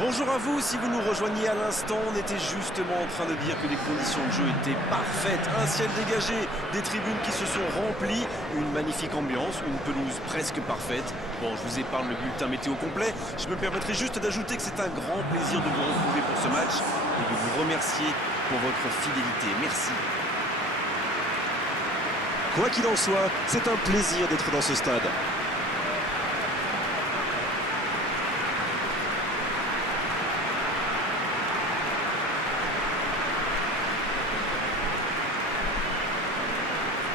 Bonjour à vous, si vous nous rejoignez à l'instant, on était justement en train de dire que les conditions de jeu étaient parfaites. Un ciel dégagé, des tribunes qui se sont remplies, une magnifique ambiance, une pelouse presque parfaite. Bon, je vous épargne le bulletin météo complet. Je me permettrai juste d'ajouter que c'est un grand plaisir de vous retrouver pour ce match et de vous remercier pour votre fidélité. Merci. Quoi qu'il en soit, c'est un plaisir d'être dans ce stade.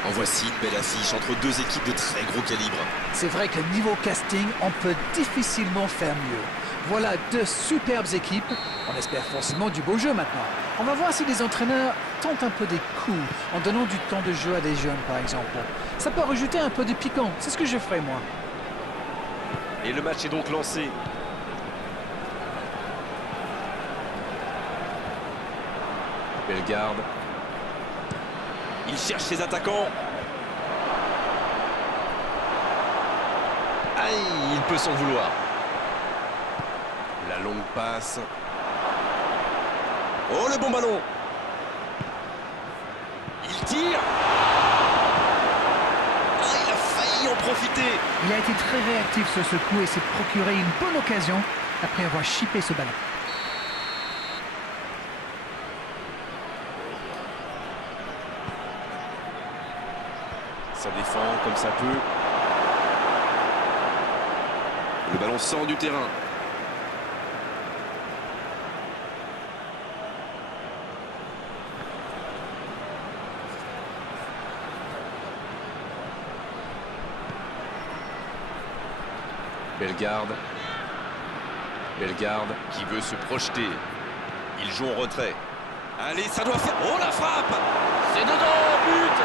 En voici une belle affiche entre deux équipes de très gros calibre. C'est vrai que niveau casting, on peut difficilement faire mieux. Voilà deux superbes équipes. On espère forcément du beau jeu maintenant. On va voir si les entraîneurs tentent un peu des coups en donnant du temps de jeu à des jeunes, par exemple. Ça peut rajouter un peu de piquant. C'est ce que je ferai, moi. Et le match est donc lancé. Bellegarde. Il cherche ses attaquants. Aïe, il peut s'en vouloir. La longue passe. Oh, le bon ballon. Il tire. Ah, il a failli en profiter. Il a été très réactif sur ce coup et s'est procuré une bonne occasion après avoir chippé ce ballon. Ça défend comme ça peut. Le ballon sort du terrain. Bellegarde. Bellegarde qui veut se projeter. Il joue en retrait. Allez, ça doit faire... Oh, la frappe! C'est dedans, but!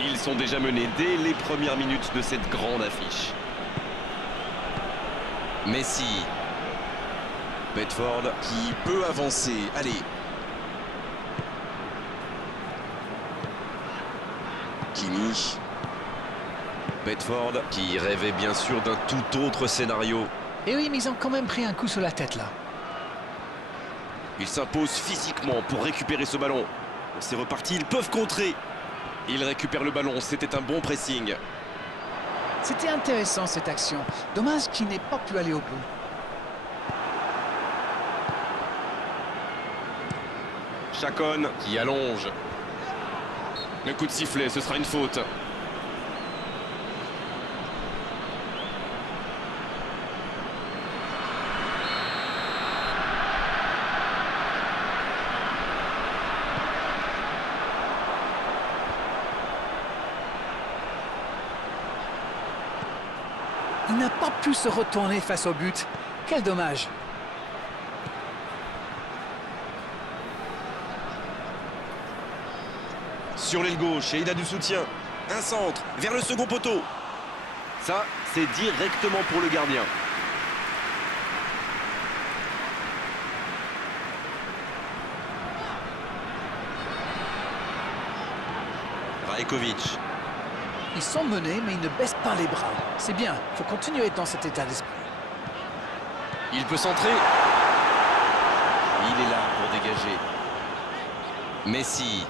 Ils sont déjà menés dès les premières minutes de cette grande affiche. Messi. Bedford qui peut avancer. Allez. Kimi. Bedford qui rêvait bien sûr d'un tout autre scénario. Et oui, mais ils ont quand même pris un coup sur la tête, là. Il s'impose physiquement pour récupérer ce ballon. C'est reparti, ils peuvent contrer. Il récupère le ballon, c'était un bon pressing. C'était intéressant, cette action. Dommage qu'il n'ait pas pu aller au bout. Chacon qui allonge. Un coup de sifflet, ce sera une faute. Il n'a pas pu se retourner face au but. Quel dommage. Sur l'aile gauche, et il a du soutien. Un centre, vers le second poteau. Ça, c'est directement pour le gardien. Rajkovic. Ils sont menés, mais ils ne baissent pas les bras. C'est bien, il faut continuer dans cet état d'esprit. Il peut centrer. Il est là pour dégager. Messi.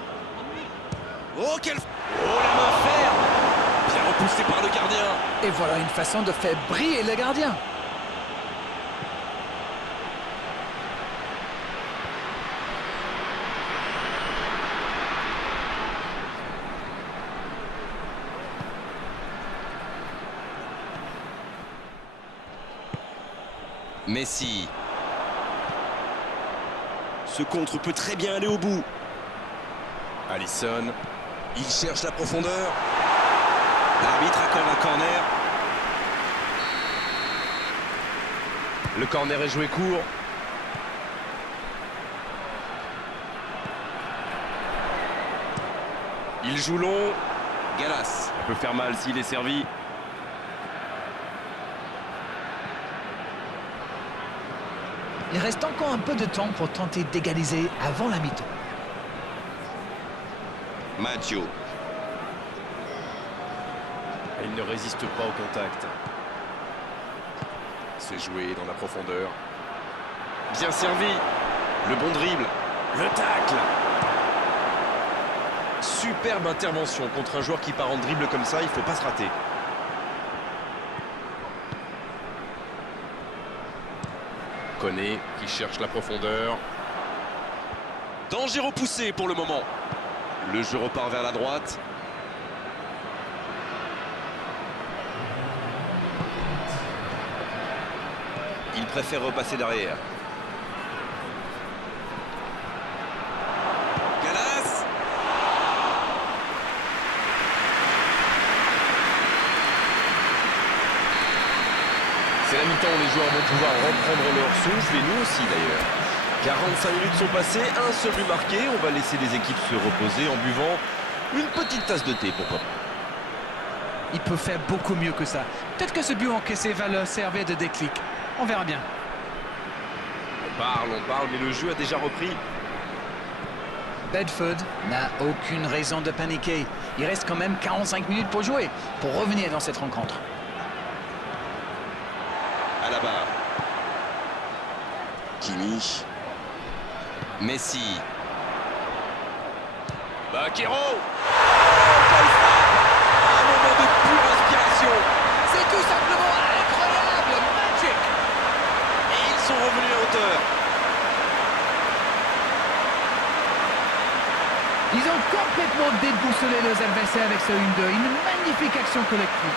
Oh, quelle... Oh, la main ferme. Bien repoussé par le gardien. Et voilà une façon de faire briller le gardien. Messi. Ce contre peut très bien aller au bout. Alisson. Il cherche la profondeur. L'arbitre accorde un corner. Le corner est joué court. Il joue long. Gallas. Ça peut faire mal s'il est servi. Il reste encore un peu de temps pour tenter d'égaliser avant la mi-temps. Maggio. Il ne résiste pas au contact. C'est joué dans la profondeur. Bien servi. Le bon dribble. Le tacle. Superbe intervention contre un joueur qui part en dribble comme ça, il ne faut pas se rater. Koné qui cherche la profondeur. Danger repoussé pour le moment. Le jeu repart vers la droite. Il préfère repasser derrière. Gallas. C'est la mi-temps où les joueurs vont pouvoir reprendre leur souffle, et nous aussi d'ailleurs. 45 minutes sont passées, un seul but marqué. On va laisser les équipes se reposer en buvant une petite tasse de thé, pourquoi pas. Il peut faire beaucoup mieux que ça. Peut-être que ce but encaissé va leur servir de déclic. On verra bien. On parle, mais le jeu a déjà repris. Bedford n'a aucune raison de paniquer. Il reste quand même 45 minutes pour jouer, pour revenir dans cette rencontre. À la barre. Kimi. Messi. Baquero. Un moment de pure inspiration. C'est tout simplement incroyable, magic. Et ils sont revenus à hauteur. Ils ont complètement déboussolé leurs adversaires avec ce 1-2. Une magnifique action collective.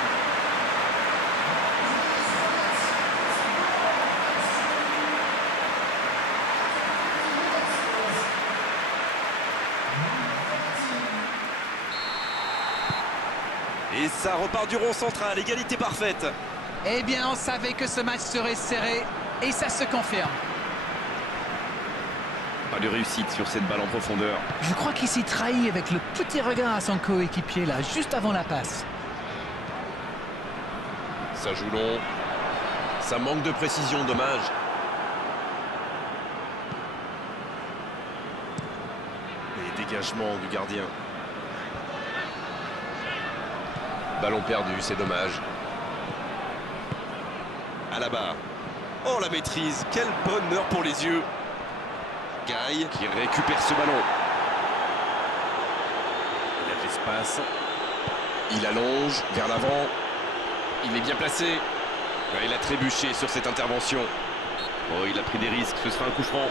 Et ça repart du rond central, égalité parfaite. Eh bien, on savait que ce match serait serré, et ça se confirme. Pas de réussite sur cette balle en profondeur. Je crois qu'il s'y trahit avec le petit regard à son coéquipier, là, juste avant la passe. Ça joue long. Ça manque de précision, dommage. Et dégagement du gardien. Ballon perdu, c'est dommage. À la barre. Oh, la maîtrise, quel bonheur pour les yeux. Gaï qui récupère ce ballon. Il a de l'espace. Il allonge vers l'avant. Il est bien placé. Il a trébuché sur cette intervention. Oh, il a pris des risques, ce sera un coup franc.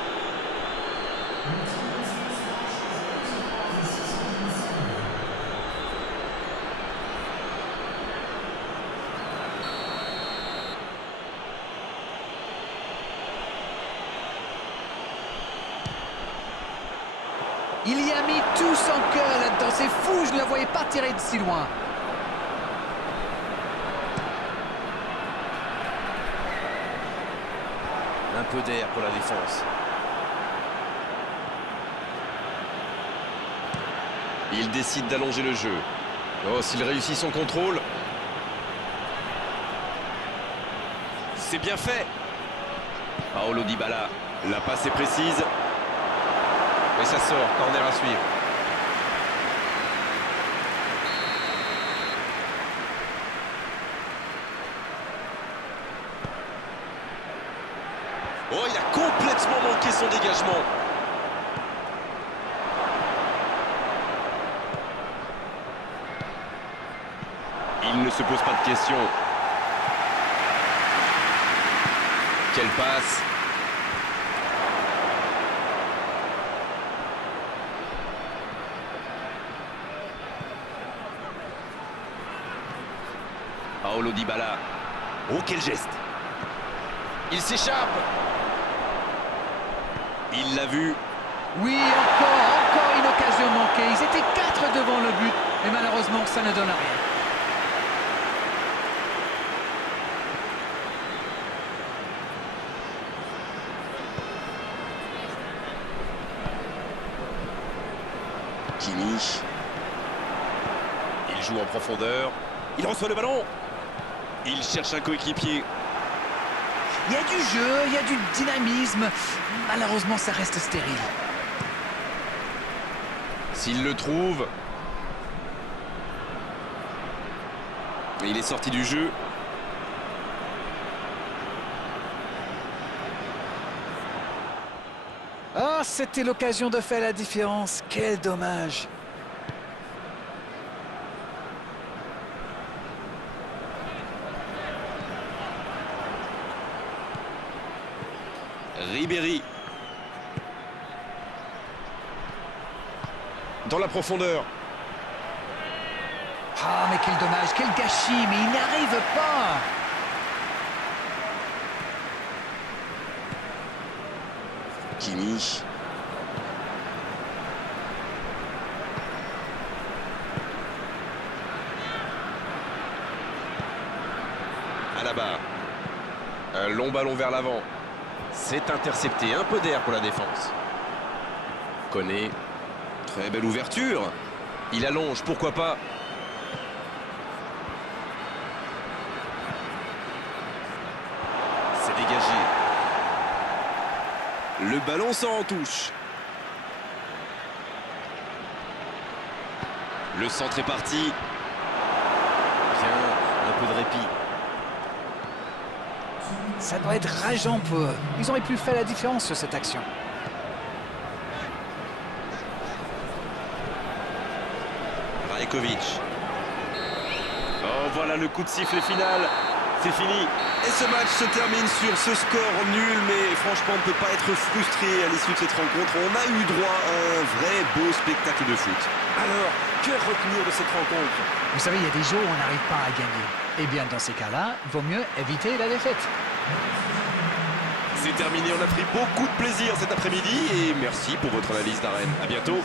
Il y a mis tout son cœur là-dedans. C'est fou, je ne le voyais pas tirer de si loin. Un peu d'air pour la défense. Il décide d'allonger le jeu. Oh, s'il réussit son contrôle. C'est bien fait. Paolo Dybala. La passe est précise. Et ça sort, corner à suivre. Oh, il a complètement manqué son dégagement. Il ne se pose pas de questions. Quelle passe. Paolo Dybala. Oh, quel geste. Il s'échappe. Il l'a vu. Oui, encore une occasion manquée. Ils étaient 4 devant le but, mais malheureusement, ça ne donne rien. Kimi. Il joue en profondeur. Il reçoit le ballon. Il cherche un coéquipier. Il y a du jeu, il y a du dynamisme. Malheureusement, ça reste stérile. S'il le trouve. Il est sorti du jeu. Ah, c'était l'occasion de faire la différence. Quel dommage. Ribéry. Dans la profondeur. Ah, mais quel dommage, quel gâchis, mais il n'y arrive pas. Kimi. Alaba. Un long ballon vers l'avant. C'est intercepté. Un peu d'air pour la défense. Koné. Très belle ouverture. Il allonge, pourquoi pas. C'est dégagé. Le ballon sort en touche. Le centre est parti. Bien, un peu de répit. Ça doit être rageant pour eux. Ils auraient pu faire la différence sur cette action. Rajkovic. Oh, voilà le coup de sifflet final. C'est fini. Et ce match se termine sur ce score nul, mais franchement, on ne peut pas être frustré à l'issue de cette rencontre. On a eu droit à un vrai beau spectacle de foot. Alors, que retenir de cette rencontre? Vous savez, il y a des jours où on n'arrive pas à gagner. Eh bien, dans ces cas-là, il vaut mieux éviter la défaite. C'est terminé, on a pris beaucoup de plaisir cet après-midi et merci pour votre analyse d'arène. À bientôt.